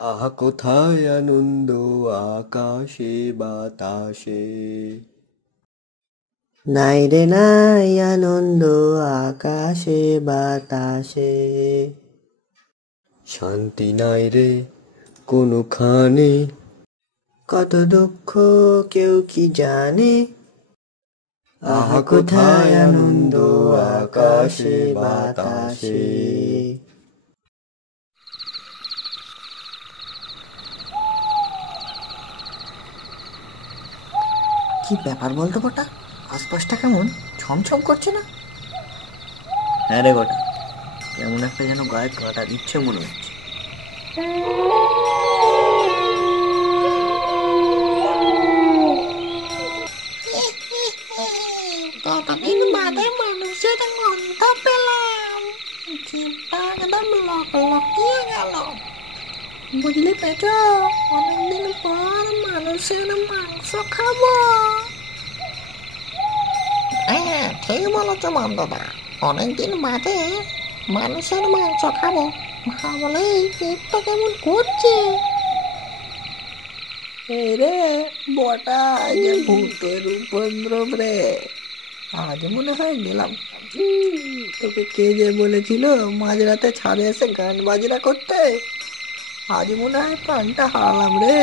আহা কোথায় আনন্দ আকাশে বাতাসে। নাই রে নাই আনন্দ আকাশে বাতাসে। শান্তি নাই রে কোনোখানে, কত দুঃখ কেউ কি জানে। আহা কোথায় আনন্দ আকাশে বাতাসে। কি ব্যাপার বলতো গোটা? আশপাশটা কেমন ছমছম করছে না? হ্যাঁ রে গোটা, কেমন একটা যেন গায়ে কাটা দিচ্ছে মনে হচ্ছে। কতদিন বাদে মানুষের গন্ধ পেলাম, জিভটা একদম লকলকিয়ে গেল। বুঝলি পেটো, অনেকদিন পর মানুষের মাংস খাবো। হ্যাঁ ঠিক বলেছ মামদাদা, অনেকদিন বাদে মানুষের মাংস খাবো ভাবলেই পেটটা কেমন করছে। এই রে বটা, যে ভূতের উপদ্রব রে। আজ মনে হয় গেলাম। তোকে কে যে বলেছিল মাঝরাতে ছাদে এসে গান বাজনা করতে? আজ মনে হয় প্রাণটা হারালাম রে।